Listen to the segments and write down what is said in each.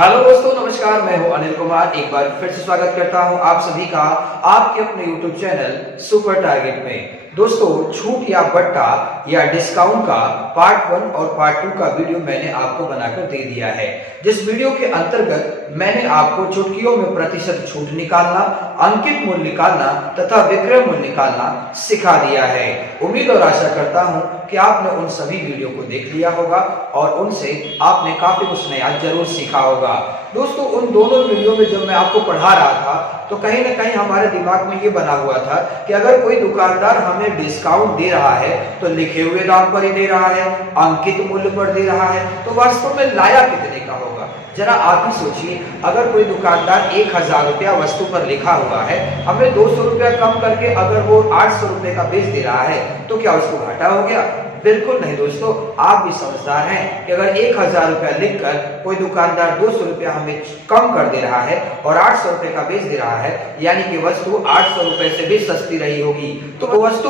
Hello दोस्तों, नमस्कार। मैं हूं अनिल कुमार। एक बार फिर से स्वागत करता हूं आप सभी का आपके अपने YouTube चैनल सुपर टारगेट में। दोस्तों, छूट या बट्टा या डिस्काउंट का पार्ट 1 और पार्ट 2 का वीडियो मैंने आपको बनाकर दे दिया है, जिस वीडियो के अंतर्गत मैंने आपको चुटकियों में प्रतिशत छूट निकालना, अंकित मूल्य निकालना तथा विक्रय मूल्य निकालना सिखा दिया है। उम्मीद और आशा करता हूं कि आपने उन सभी वीडियो को देख लिया होगा और उनसे आपने काफी कुछ नया जरूर सीखा होगा। दोस्तों, उन दोनों वीडियो में जब मैं आपको पढ़ा रहा था तो कहीं ना कहीं हमारे दिमाग में ये बना हुआ था कि अगर कोई दुकानदार हमें डिस्काउंट दे रहा है तो लिखे हुए दाम पर ही दे रहा है, अंकित मूल्य पर दे रहा है, तो वास्तव में लाया कितने का होगा। जरा आप ही सोचिए, अगर कोई दुकानदार 1000 रुपया वस्तु पर लिखा हुआ है, हमें 200 रुपया कम करके अगर वो 800 रुपए का बेच दे रहा है तो क्या उसको घाटा हो गया? बिल्कुल नहीं दोस्तों, आप भी समझदार हैं कि अगर 1000 रुपया लिखकर कोई दुकानदार 200 रुपया हमें कम कर दे रहा है और 800 रुपए का बेच दे रहा है, यानी कि वस्तु 800 रुपए से भी सस्ती रही होगी, तो वो वस्तु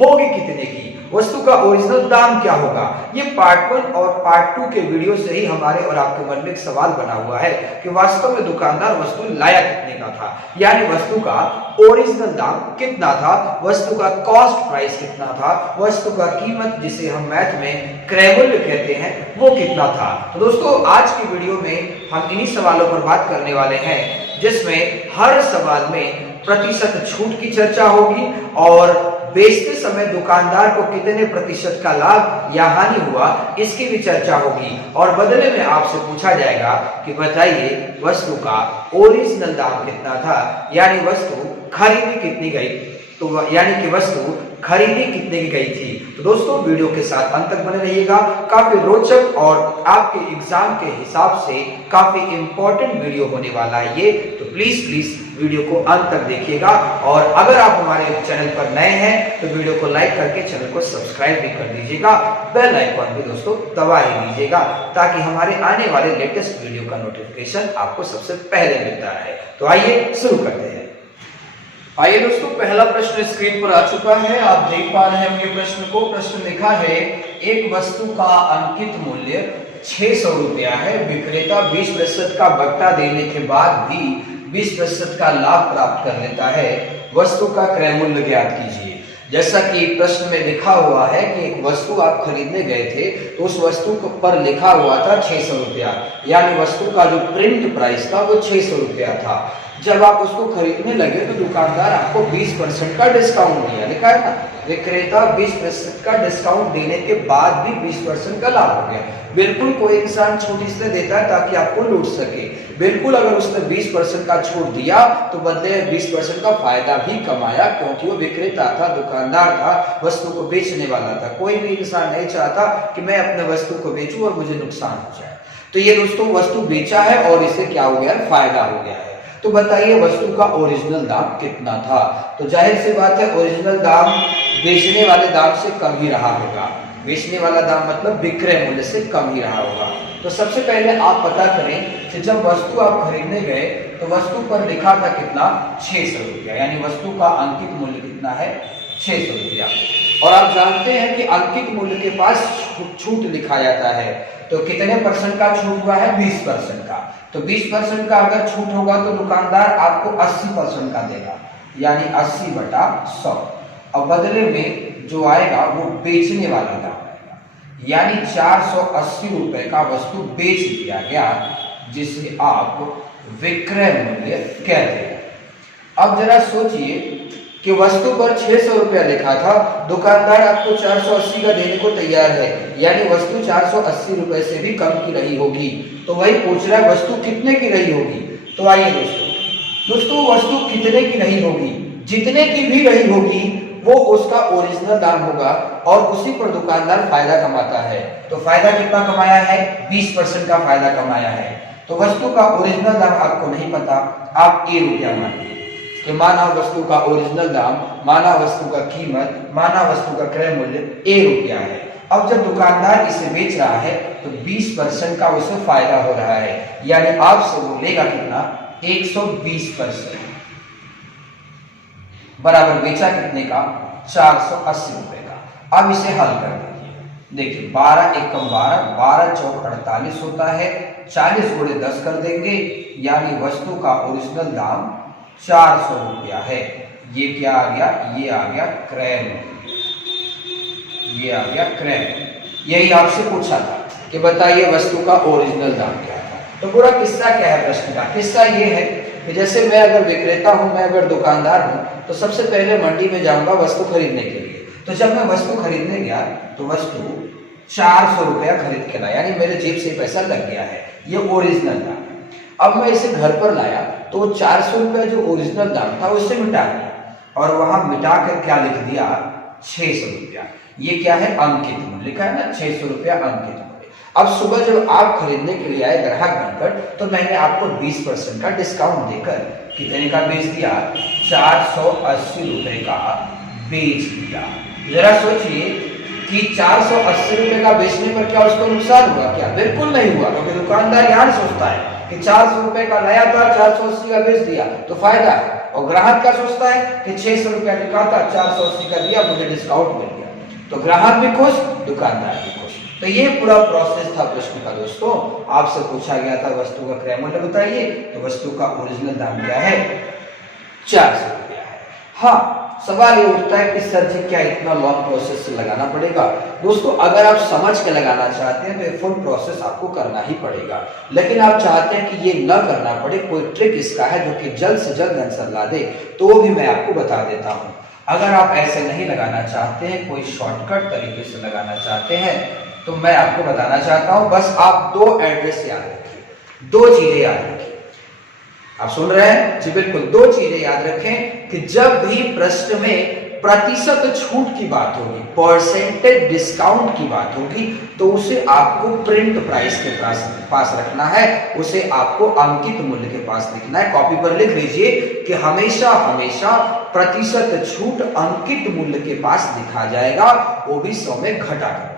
होगी कितने की? वस्तु का ओरिजिनल दाम क्या होगा? ये पार्ट 1 और पार्ट 2 के वीडियो से ही हमारे और आपके मन में एक सवाल बना हुआ है कि वास्तव में दुकानदार वस्तु लाया कितने का था, यानी वस्तु का ओरिजिनल दाम कितना था, वस्तु का कॉस्ट प्राइस कितना था, वस्तु का कीमत जिसे हम मैथ में क्रय मूल्य कहते हैं वो कितना था। तो दोस्तों, आज की वीडियो में हम इन्हीं सवालों पर बात करने वाले हैं, जिसमें हर सवाल में प्रतिशत छूट की चर्चा होगी और बेचते समय दुकानदार को कितने प्रतिशत का लाभ या हानि हुआ इसकी भी चर्चा होगी और बदले में आपसे पूछा जाएगा कि बताइए वस्तु का ओरिजिनल दाम कितना था, यानी वस्तु खरीदी कितनी गई, तो यानी कि वस्तु खरीदी कितने की गई थी। तो दोस्तों, वीडियो के साथ अंत तक बने रहिएगा। काफी रोचक और आपके एग्जाम के हिसाब से काफी इंपॉर्टेंट वीडियो होने वाला है ये, तो प्लीज वीडियो को अंत तक देखिएगा। और अगर आप हमारे चैनल पर नए हैं तो वीडियो को लाइक करके चैनल को सब्सक्राइब भी कर दीजिएगा, बेल आइकॉन भी दोस्तों दबा ही दीजिएगा ताकि हमारे आने वाले लेटेस्ट वीडियो का नोटिफिकेशन आपको सबसे पहले मिलता है। तो आइए शुरू करते हैं। आइए दोस्तों, पहला प्रश्न स्क्रीन पर आ चुका है, आप देख पा रहे हैं प्रश्न को। प्रश्न लिखा है, एक वस्तु का अंकित मूल्य 600 रुपया है, विक्रेता 20% का बट्टा देने के बाद भी 20% का लाभ प्राप्त कर लेता है, वस्तु का क्रय मूल्य ज्ञात कीजिए। जैसा कि प्रश्न में लिखा हुआ है कि एक वस्तु आप खरीदने गए थे तो उस वस्तु पर लिखा हुआ था 600 रुपया, यानी वस्तु का जो प्रिंट प्राइस था वो 600 रुपया था। जब आप उसको खरीदने लगे तो दुकानदार आपको 20% का डिस्काउंट दिया, लिखा है ना, विक्रेता 20% का डिस्काउंट देने के बाद भी 20% का लाभ हो गया। बिल्कुल कोई इंसान छूट इसलिए देता है ताकि आपको लूट सके। बिल्कुल अगर उसने 20% का छूट दिया तो बदले में 20% का फायदा भी कमाया, क्योंकि वो विक्रेता था, दुकानदार था, वस्तु को बेचने वाला था। कोई भी इंसान नहीं चाहता कि मैं अपने वस्तु को बेचूं और मुझे नुकसान हो जाए। तो ये दोस्तों वस्तु बेचा है और इससे क्या हो गया, फायदा हो गया है। तो बताइए वस्तु का ओरिजिनल दाम कितना था? तो जाहिर सी बात है, ओरिजिनल दाम बेचने वाले दाम से कम ही रहा होगा। बेचने वाला दाम मतलब विक्रय मूल्य से कम ही रहा होगा। तो सबसे पहले आप पता करें कि जब वस्तु आप खरीदने गए तो वस्तु पर लिखा था कितना, 600 रुपया, यानी वस्तु का अंकित मूल्य कितना है, 600 रुपया। और आप जानते हैं कि अंकित मूल्य के पास छूट लिखा जाता है, तो कितने परसेंट का छूट हुआ है, 20% का। तो 20% का अगर छूट होगा तो दुकानदार आपको 80% का देगा, यानी 80/100। और बदले में जो आएगा वो बेचने वाला दाम आएगा, यानी 480 रुपए का वस्तु बेच दिया गया, जिसे आप विक्रय मूल्य कहते हैं। अब जरा सोचिए कि वस्तु पर 600 रुपया लिखा था, दुकानदार आपको 480 का देने को तैयार है, यानी वस्तु 480 रुपए से भी कम की रही होगी। तो वही पूछ रहा है वस्तु कितने की रही होगी। तो आइए दोस्तों वस्तु कितने की रही होगी, जितने की भी रही होगी वो उसका ओरिजिनल दाम होगा और उसी पर दुकानदार फायदा कमाता है। तो फायदा कितना कमाया है, 20% का फायदा कमाया है। तो वस्तु का ओरिजिनल दाम आपको नहीं पता, आप A रुपया मानिए कि माना वस्तु का ओरिजिनल दाम, माना वस्तु का कीमत, माना वस्तु का क्रय मूल्य A रुपया है। अब जब दुकानदार इसे बेच रहा है तो 20% का उसे फायदा हो रहा है, यानी आपसे वो लेगा कितना, 120%, बराबर बेचा कितने का, 480 रुपए का। अब इसे हल कर दीजिए। देखिए 12 एकम 12, 12 चौक 48 होता है, 40 गुणे 10 कर देंगे, यानी वस्तु का ओरिजिनल दाम 400 रुपया है। ये क्या आ गया? ये आ गया क्रय मूल्य, ये आ गया क्रय मूल्य। यही आपसे पूछा था कि बताइए वस्तु का ओरिजिनल दाम क्या था। तो पूरा किस्सा क्या है प्रश्न का? किस्सा ये है कि जैसे मैं अगर विक्रेता हूं, मैं अगर दुकानदार हूं, तो सबसे पहले मंडी में जाऊंगा वस्तु खरीदने के लिए। तो जब मैं वस्तु खरीदने गया तो वस्तु 400 रुपया खरीद के लाया, यानी मेरे जेब से पैसा लग गया है, ये ओरिजिनल दाम है। अब मैं इसे घर पर लाया तो 400 रुपया जो ओरिजिनल दाम था उससे मिटा दिया, और वहां मिटा कर क्या लिख दिया? 600 रुपया। ये क्या है? अंकित मूल्य लिखा है ना, 600 रुपया अंकित मूल्य। अब सुबह जब आप खरीदने के लिए आए ग्राहक बनकर, तो मैंने आपको 20% का डिस्काउंट देकर कितने का बेच दिया? 480 रुपए का बेच दिया। जरा सोचिए कि 480 रुपए का बेचने पर क्या उसको नुकसान हुआ? क्या? बिल्कुल नहीं हुआ, क्योंकि दुकानदार यहां सोचता है कि 400 रुपए का लाया था, 480 का बेच दिया तो फायदा है। और ग्राहक क्या सोचता है कि 600 रुपया लिखा था, 480 का दिया, मुझे डिस्काउंट मिल गया। तो ग्राहक भी खुश, दुकानदार भी खुश। तो ये पूरा प्रोसेस था प्रश्न का दोस्तों। आपसे पूछा गया था वस्तु का क्रय मूल्य बताइए, तो वस्तु का ओरिजिनल दाम क्या है? 400 रुपया है। हाँ, सवाल ये उठता है कि सर जी क्या इतना लॉन्ग प्रोसेस से लगाना पड़ेगा? दोस्तों अगर आप समझ के लगाना चाहते हैं तो ये फुल प्रोसेस आपको करना ही पड़ेगा, लेकिन आप चाहते हैं कि ये न करना पड़े, कोई ट्रिक इसका है जो कि जल्द से जल्द आंसर ला दे, तो वो भी मैं आपको बता देता हूं। अगर आप ऐसे नहीं लगाना चाहते हैं, कोई शॉर्टकट तरीके से लगाना चाहते हैं, तो मैं आपको बताना चाहता हूं, बस आप 2 एड्रेस याद रखिए, 2 चीजें याद रखिए। आप सुन रहे हैं जी? बिल्कुल, 2 चीजें याद रखें कि जब भी प्रश्न में प्रतिशत छूट की बात होगी, परसेंटेज डिस्काउंट की बात होगी, तो उसे आपको प्रिंट प्राइस के पास रखना है, उसे आपको अंकित मूल्य के पास लिखना है। कॉपी पर लिख लीजिए कि हमेशा हमेशा प्रतिशत छूट अंकित मूल्य के पास लिखा जाएगा, वो भी 100 में घटा कर।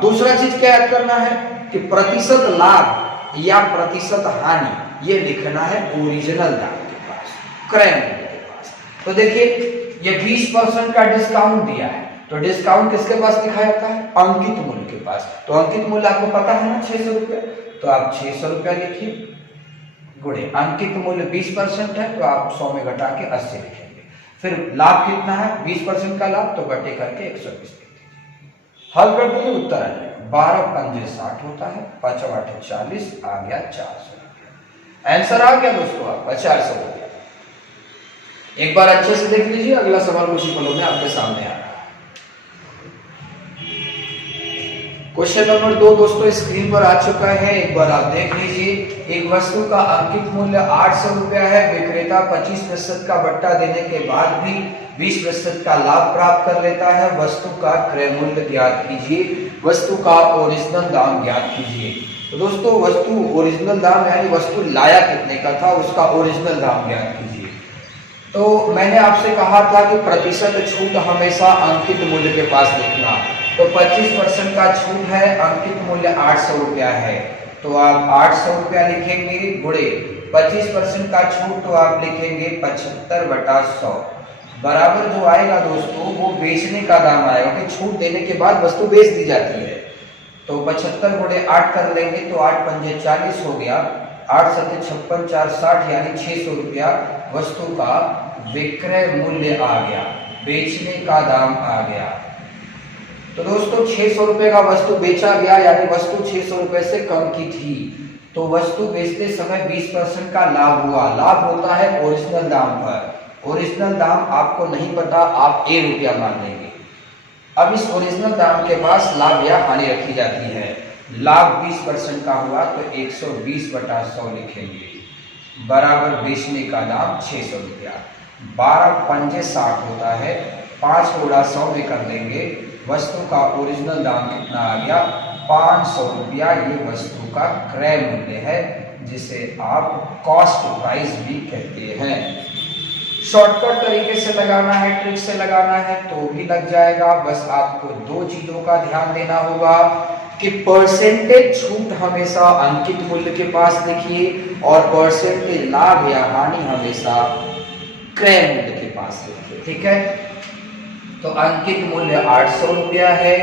दूसरा चीज क्या याद करना है कि प्रतिशत लाभ या प्रतिशत हानि ये लिखना है ओरिजिनल दाम के पास, क्रय मूल्य के पास। तो देखिए ये 20% का डिस्काउंट दिया है, तो डिस्काउंट किसके पास लिखा जाता है? अंकित मूल्य के पास। तो अंकित मूल्य आपको पता है ना, 600 रुपया, तो आप 600 रुपया लिखिए, गुणे अंकित मूल्य 20% है, तो आप 100 में घटा के 80 लिखेंगे। फिर लाभ कितना है? 20% का लाभ, तो बटे करके 120 हल कर दिए, उत्तर आ जाएगा 12 पंजे 60 होता है, 5 8 40, आ गया 400 रुपया। आंसर आ गया दोस्तों आपका 400 रुपया। एक बार अच्छे से देख लीजिए, अगला सवाल कुछ ही पलों में आपके सामने आ रहा है। क्वेश्चन नंबर 2 दोस्तों स्क्रीन पर आ चुका है, एक बार आप देख लीजिए। एक वस्तु का अंकित मूल्य 800 रुपया है, विक्रेता 25% का बट्टा देने के बाद भी 20% का लाभ प्राप्त कर लेता है। वस्तु का क्रय मूल्य ज्ञात कीजिए, वस्तु का ओरिजिनल दाम ज्ञात कीजिए। तो दोस्तों वस्तु ओरिजिनल दाम यानी वस्तु लाया कितने का था, उसका ओरिजिनल दाम ज्ञात कीजिए। तो मैंने आपसे कहा था कि प्रतिशत छूट हमेशा अंकित मूल्य के पास लिखना, तो 25% का छूट है, अंकित मूल्य 800 रुपया है, तो आप 800 रुपया लिखेंगे, गुणे 25% का छूट, तो आप लिखेंगे 75/100, बराबर जो आएगा दोस्तों वो बेचने का दाम आएगा, कि छूट देने के बाद वस्तु बेच दी जाती है। तो 75 गुणे 8 कर लेंगे, तो 8 पंजे 40 हो गया, 8 सत्ते 56, 4 60, यानी 600 रुपया वस्तु का विक्रय मूल्य आ गया, बेचने का दाम आ गया। तो दोस्तों 600 रुपए का वस्तु बेचा गया, यानी वस्तु 600 रुपए से कम की थी, तो वस्तु बेचते समय 20% का लाभ हुआ। लाभ होता है ओरिजिनल दाम पर। ओरिजिनल दाम आपको नहीं पता, आप A रुपया मान लेंगे। अब इस ओरिजिनल दाम के पास लाभ या हानि रखी जाती है। लाभ 20% का हुआ तो 120/100 लिखेंगे, बराबर बेचने का दाम 600 रुपया। 12 पंजे 60 होता है, 5 गुणा 100 में कर देंगे, वस्तु का ओरिजिनल दाम कितना आ गया? 500 रुपया। ये वस्तु का क्रय मूल्य है, जिसे आप कॉस्ट प्राइस भी कहते हैं। शॉर्टकट तरीके से लगाना है, ट्रिक से लगाना है तो भी लग जाएगा। बस आपको 2 चीजों का ध्यान देना होगा कि परसेंटेज छूट हमेशा अंकित मूल्य के पास लिखिए, और परसेंटेज लाभ या हानि हमेशा क्रय मूल्य के पास लिखिए। ठीक है, तो अंकित मूल्य 800 रुपया है,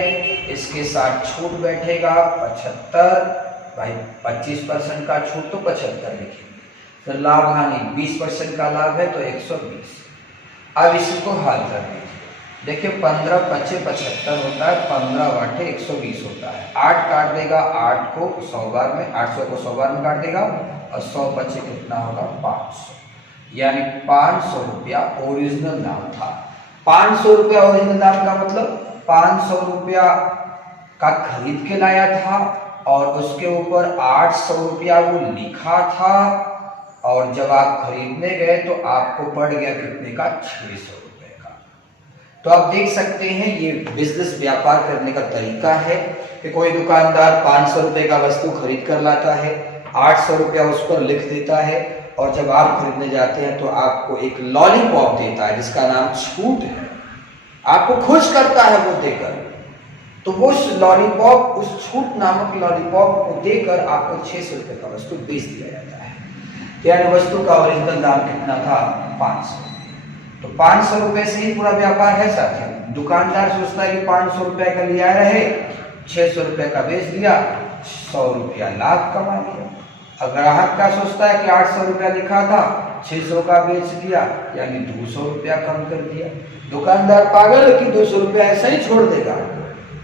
इसके साथ छूट बैठेगा 75, भाई 25% का छूट तो 75 लिखेंगे। फिर लाभ हानि 20% का लाभ है तो 120। अब इसको हल कर दीजिए। देखिए 15 25 75 होता है, 15 वाटे 120 होता है। 8 काट देगा, 8 को 100 बार में, 800 को 100 बार में काट देगा और 100 25 कितना होगा 500, यानी 500 रुपया ओरिजिनल दाम था। 500 रुपया ओरिजिनल दाम का मतलब 500 रुपया का खरीद के लाया था और उसके ऊपर 800 रुपया वो लिखा था, और जब आप खरीदने गए तो आपको पड़ गया कितने का 600 रुपए का। तो आप देख सकते हैं ये बिजनेस व्यापार करने का तरीका है कि कोई दुकानदार 500 रुपए का वस्तु खरीद कर लाता है, 800 रुपया उस पर लिख देता है, और जब आप खरीदने जाते हैं तो आपको एक लॉलीपॉप देता है जिसका नाम छूट है, आपको खुश करता है वो देकर। तो वो लॉलीपॉप, उस छूट नामक लॉलीपॉप को देकर आपको 600 रुपए का वस्तु बेच दिया जाता है। यानी वस्तु का ओरिजिनल दाम कितना था 500। तो 500 रुपए से ही पूरा व्यापार है साथियों। दुकानदार सोचता है कि 500 रुपए का लिया रहे, 600 रुपए का बेच दिया, 100 रुपया लाभ कमा लिया। और ग्राहक क्या सोचता है कि 800 रुपया लिखा था, 600 का बेच दिया, यानी 200 रुपया कम कर दिया। दुकानदार पागल है कि 200 रुपया ऐसा ही छोड़ देगा,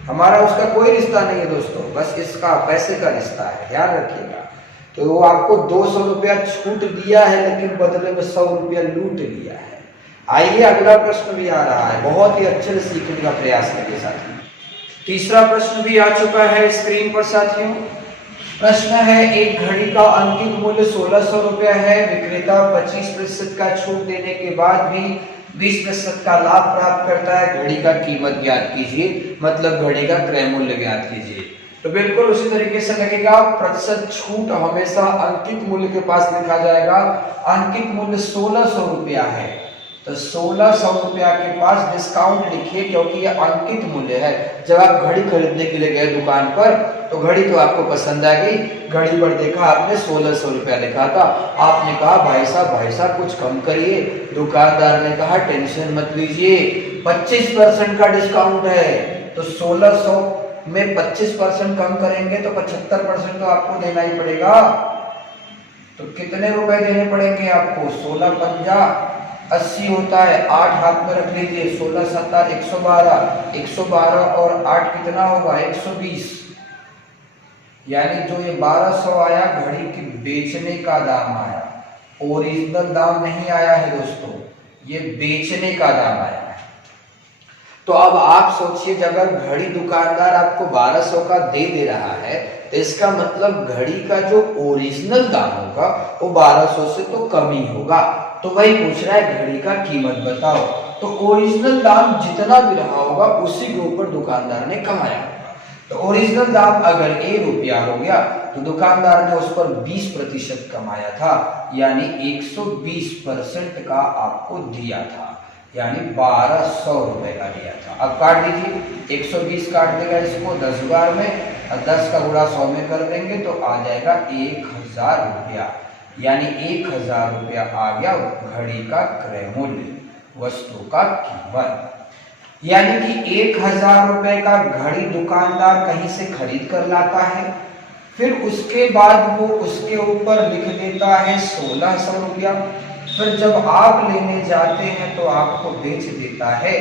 हमारा उसका कोई रिश्ता नहीं है दोस्तों, बस इसका पैसे का रिश्ता है, ध्यान रखिएगा। तो वो आपको 200 रुपया छूट दिया है लेकिन बदले में 100 रुपया लूट लिया है। आइए अगला प्रश्न भी आ रहा है, बहुत ही अच्छे से सीखने का प्रयास करिए साथियों। तीसरा प्रश्न भी आ चुका है स्क्रीन पर साथियों। प्रश्न है, एक घड़ी का अंकित मूल्य 1600 रुपया है, विक्रेता 25% का छूट देने के बाद भी 20% का लाभ प्राप्त करता है, घड़ी का कीमत ज्ञात कीजिए, मतलब घड़ी का क्रय मूल्य ज्ञात कीजिए। तो बिल्कुल उसी तरीके से लगेगा, प्रतिशत छूट हमेशा अंकित मूल्य के पास लिखा जाएगा। अंकित मूल्य 1600 रुपया है तो 1600 रुपया के पास डिस्काउंट लिखिए, क्योंकि ये अंकित मूल्य है। जब आप घड़ी खरीदने के लिए गए दुकान पर तो घड़ी तो आपको पसंद आ गई, घड़ी पर देखा आपने 1600 रुपया लिखा था, आपने कहा भाई साहब कुछ कम करिए। दुकानदार ने कहा टेंशन मत लीजिए, 25% का डिस्काउंट है, तो 1600 में 25% कम करेंगे तो 75% तो आपको देना ही पड़ेगा। तो कितने रुपए देने पड़ेंगे आपको? 16 पंजा 80 होता है, 8 हाथ में रख लीजिए, 16 7 112, 112 और 8 कितना होगा 120, यानी जो ये 1200 आया घड़ी की बेचने का दाम आया, ओरिजिनल दाम नहीं आया है दोस्तों, ये बेचने का दाम आया है। तो अब आप सोचिए, जब अगर घड़ी दुकानदार आपको 1200 का दे रहा है तो इसका मतलब घड़ी का जो ओरिजिनल दाम होगा वो 1200 से तो कम ही होगा। तो वही पूछ रहा है घड़ी का कीमत बताओ, तो ओरिजिनल दाम जितना भी रहा होगा उसी के ऊपर दुकानदार ने कमाया होगा। तो ओरिजिनल दाम अगर 1 रुपया हो गया तो दुकानदार ने उस पर 20% कमाया था, यानी 120% का आपको दिया था, यानी 1200 रुपए का दिया था। अब काट दीजिए, 120 काट देगा इसको 10 बार में, और 10 का गुणा 100 में कर देंगे तो आ जाएगा 1000 रुपया, यानी 1000 रुपया आ गया घड़ी का क्रय मूल्य, वस्तु का कीमत। यानी कि 1000 रुपए का घड़ी दुकानदार कहीं से खरीद कर लाता है, फिर उसके बाद वो उसके ऊपर लिख देता है 1600 रुपया, फिर जब आप लेने जाते हैं तो आपको बेच देता है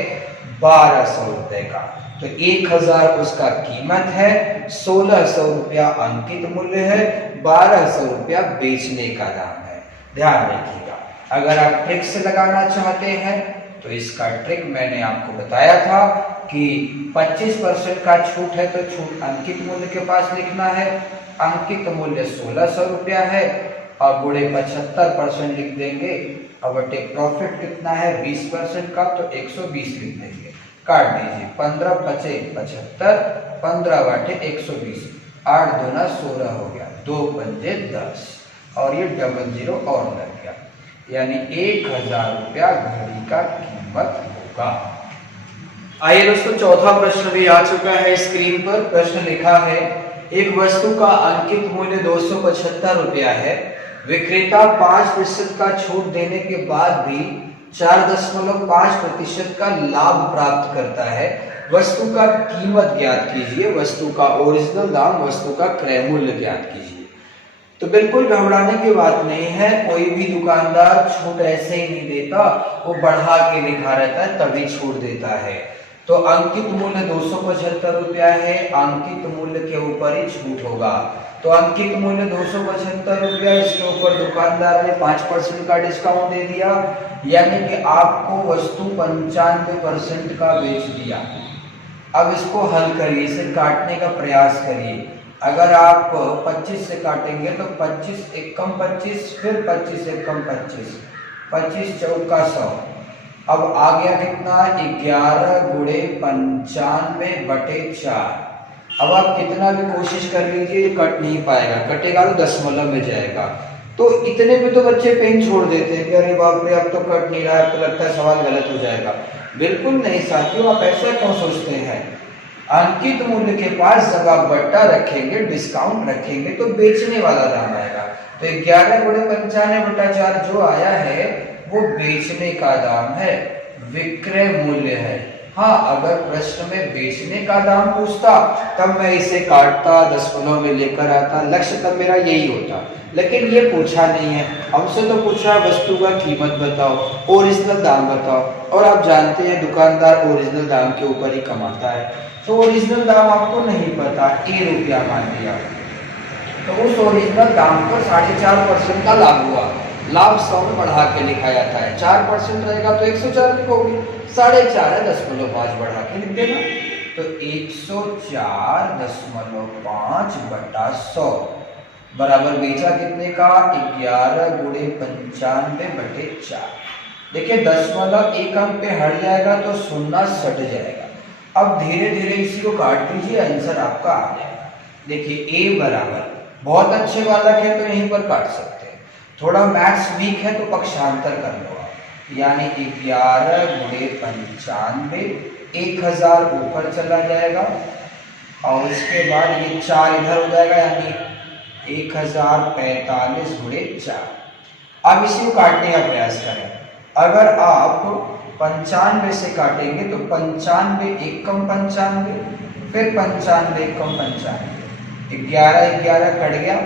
1200 रुपए का। तो 1000 उसका कीमत है, 1600 रुपया अंकित मूल्य है, 1200 रुपया बेचने का दाम है। ध्यान रखिएगा, अगर आप ट्रिक से लगाना चाहते हैं तो इसका ट्रिक मैंने आपको बताया था कि 25% का छूट है तो छूट अंकित मूल्य के पास लिखना है, अंकित मूल्य 1600 रुपया है और गुणे 75% लिख देंगे, अब टेक प्रॉफिट कितना है 20% का, तो 120 लिख देंगे। काट दीजिए, 15 पचे 75, 15 बाटे 120, 8 दूना 16 हो गया, 2 पंजे 10 और ये 00 और लग गया, यानी 1000 रुपया घड़ी का कीमत होगा। आइए दोस्तों, चौथा प्रश्न भी आ चुका है स्क्रीन पर। प्रश्न लिखा है, एक वस्तु का अंकित मूल्य 275 रुपया है, विक्रेता 5% का छूट देने के बाद भी 4.5% का लाभ प्राप्त करता है। वस्तु का कीमत ज्ञात कीजिए, वस्तु का ओरिजिनल दाम, वस्तु का क्रय मूल्य ज्ञात कीजिए। तो बिल्कुल घबराने की बात नहीं है, कोई भी दुकानदार छूट ऐसे ही नहीं देता, वो बढ़ा के लिखा रहता है तभी छूट देता है। तो अंकित मूल्य 275 रुपया है, अंकित मूल्य के ऊपर ही छूट होगा। तो अंकित मूल्य 275 रुपया, इसके ऊपर दुकानदार ने 5% का डिस्काउंट दे दिया, यानी कि आपको वस्तु 95% का बेच दिया। अब इसको हल करिए, इसे काटने का प्रयास करिए। अगर आप 25 से काटेंगे तो 25 एकम 25, फिर 25 एकम 25, 25 चौका 100। अब आ गया कितना, 11 गुणे 95/4। अब आप कितना भी कोशिश कर लीजिए कट नहीं पाएगा, कटेगा तो दशमलव में जाएगा। तो इतने में तो बच्चे पेन छोड़ देते हैं कि अरे बाप रे अब तो कट नहीं रहा है, तो लगता है सवाल गलत हो जाएगा। बिल्कुल नहीं साथियों, आप ऐसा क्यों सोचते हैं। अंकित मूल्य के पास जब आप बट्टा रखेंगे, डिस्काउंट रखेंगे, तो बेचने वाला दाम आएगा। तो 11 गुणे 95/4 जो आया है वो बेचने का दाम है, विक्रय मूल्य है। हाँ, अगर प्रश्न में बेचने का दाम पूछता तब मैं इसे काटता, दशमलव में लेकर आता, लक्ष्य तब मेरा यही होता। लेकिन ये पूछा नहीं है, हमसे तो पूछा वस्तु का कीमत बताओ, ओरिजिनल दाम बताओ, और आप जानते हैं दुकानदार ओरिजिनल दाम के ऊपर ही कमाता है। तो ओरिजिनल दाम आपको नहीं पता, ₹1 मान लिया, तो उस ओरिजिनल दाम पर 4.5% का लाभ हुआ। लाभ 100 में बढ़ा के लिखा जाता है, 4% रहेगा तो 104 लिखोगे, 4.5 है 0.5 बढ़ा के लिख देना। तो 104.5/100 बराबर बेचा कितने का, 11 गुणे 95/4। देखिए दशमलव एक अंक पे हट जाएगा तो शून्य सट जाएगा। अब धीरे धीरे इसी को काट दीजिए, आंसर आपका आ जाएगा। देखिए a बराबर, बहुत अच्छे बालक है तो यहीं पर काट सकते हैं, थोड़ा मैथ्स वीक है तो पक्षांतर कर लो आप, यानी 11 गुणे 95, 1000 ऊपर चला जाएगा और इसके बाद ये 4 इधर हो जाएगा, यानी 1045 गुणे 4। अब इसी को काटने का प्रयास करें। अगर आप 95 से काटेंगे तो 95 एकम 95, फिर 95 एकम 95, 11 11 कट गया।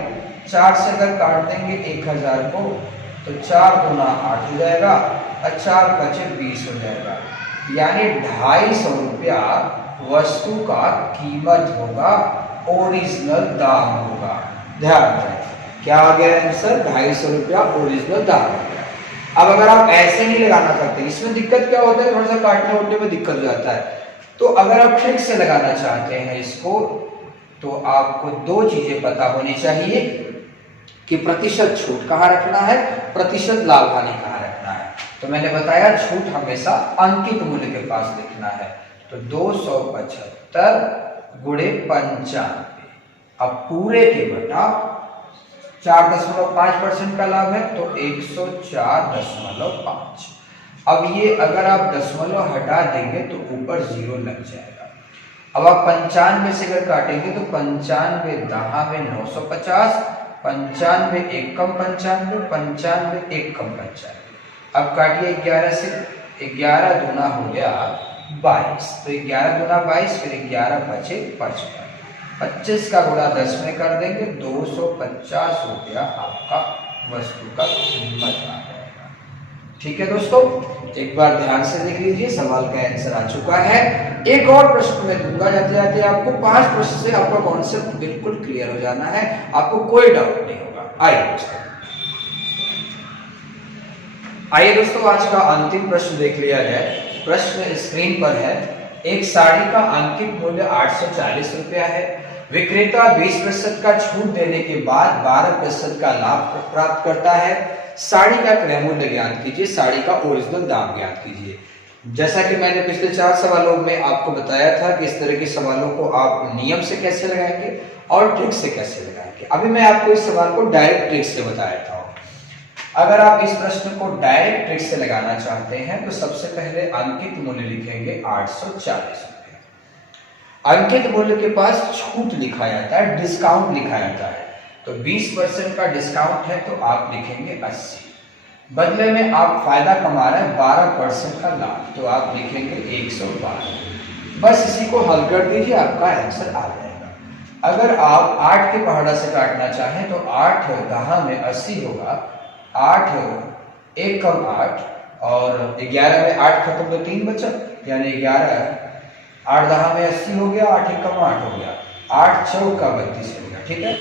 4 से अगर काट देंगे 1000 को तो 4 गुना 8 हो जाएगा और 4 बचे 20 हो जाएगा, यानी 250 रुपया वस्तु का कीमत होगा, ओरिजिनल दाम होगा। ध्यान रखें क्या आ गया आंसर, 250 रुपया ओरिजिनल दाम। अब अगर आप ऐसे नहीं लगाना चाहते, इसमें दिक्कत क्या होता है, थोड़ा सा काटने उठने में दिक्कत हो जाता है। तो अगर आप ट्रिक से लगाना चाहते हैं इसको, तो आपको 2 चीजें पता होनी चाहिए कि प्रतिशत छूट कहाँ रखना है, प्रतिशत लाभ हानि कहाँ रखना है। तो मैंने बताया छूट हमेशा अंकित मूल्य के पास लिखना है। तो 275 गुणे 95, अब पूरे के बटा 4.5% का लाभ है तो 104.5। अब ये अगर आप दशमलव हटा देंगे तो ऊपर 0 लग जाएगा। अब आप 95 से अगर काटेंगे तो 95 दहा में 950, 95 एकम 95, 95 एकम 95। अब काटिए 11 से, 11 दूना हो गया 22, तो 11 दूना 22, फिर 11 बचे 55, 25 का गुणा 10 में कर देंगे, 250 रुपया आपका वस्तु का कीमत आ जाएगा। ठीक है दोस्तों, एक बार ध्यान से देख लीजिए, सवाल का आंसर आ चुका है। एक और प्रश्न में दूंगा, जाते जाते आपको 5 प्रश्न से आपका कॉन्सेप्ट बिल्कुल क्लियर हो जाना है, आपको कोई डाउट नहीं होगा। आइए दोस्तों, आज का अंतिम प्रश्न देख लिया जाए। प्रश्न स्क्रीन पर है, एक साड़ी का अंकित मूल्य 840 रुपया है, विक्रेता 20% का छूट देने के बाद 12% का लाभ प्राप्त करता है। साड़ी का क्रय मूल्य ज्ञात कीजिए, साड़ी का ओरिजिनल दाम ज्ञात कीजिए। जैसा कि मैंने पिछले 4 सवालों में आपको बताया था कि इस तरह के सवालों को आप नियम से कैसे लगाएंगे और ट्रिक से कैसे लगाएंगे। अभी मैं आपको इस सवाल को डायरेक्ट ट्रिक से बता देता हूँ। अगर आप इस प्रश्न को डायरेक्ट ट्रिक से लगाना चाहते हैं तो सबसे पहले अंकित मूल्य लिखेंगे 840 रुपये। अंकित मूल्य के पास छूट लिखा जाता है, डिस्काउंट लिखा जाता है, तो 20% का डिस्काउंट है तो आप लिखेंगे 80। बदले में आप फायदा कमा रहे हैं 12% का लाभ, तो आप लिखेंगे 112। बस इसी को हल कर दीजिए, आपका आंसर आ जाएगा। अगर आप 8 के पहाड़ा से काटना चाहें तो 8 10 में 80 होगा, 8 1 कम 8 और 11 में 8 खत्म तो 3 बचा, यानी 11 8 10 में 80 हो गया, 8 1 कम 8 हो गया, 8 चौक का 32 हो गया। ठीक है,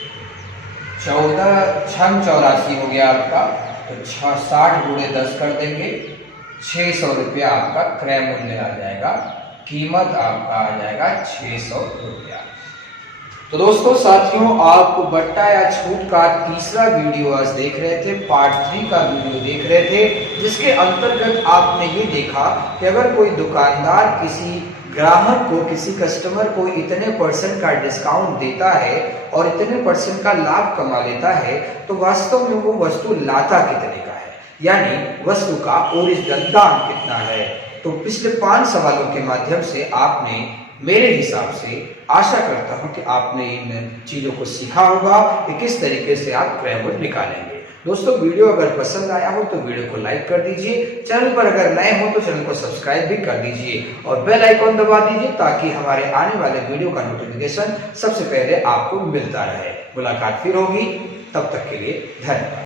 14 6 84 हो गया आपका, तो 60 गुणे 10 कर देंगे, 600 रुपया आपका क्रय मूल्य आ जाएगा, कीमत आपका आ जाएगा 600 रुपया। तो दोस्तों साथियों, आप बट्टा या छूट का तीसरा वीडियो आज देख रहे थे, पार्ट 3 का वीडियो देख रहे थे, जिसके अंतर्गत आपने ये देखा कि अगर कोई दुकानदार किसी ग्राहक को, किसी कस्टमर को इतने % का डिस्काउंट देता है और इतने % का लाभ कमा लेता है, तो वास्तव में वो वस्तु लाता कितने का है, यानी वस्तु का ओरिजिनल दाम कितना है। तो पिछले 5 सवालों के माध्यम से आपने, मेरे हिसाब से आशा करता हूं कि आपने इन चीजों को सीखा होगा कि किस तरीके से आप क्रय मूल्य निकालेंगे। दोस्तों वीडियो अगर पसंद आया हो तो वीडियो को लाइक कर दीजिए, चैनल पर अगर नए हो तो चैनल को सब्सक्राइब भी कर दीजिए और बेल आइकॉन दबा दीजिए ताकि हमारे आने वाले वीडियो का नोटिफिकेशन सबसे पहले आपको मिलता रहे। मुलाकात फिर होगी, तब तक के लिए धन्यवाद।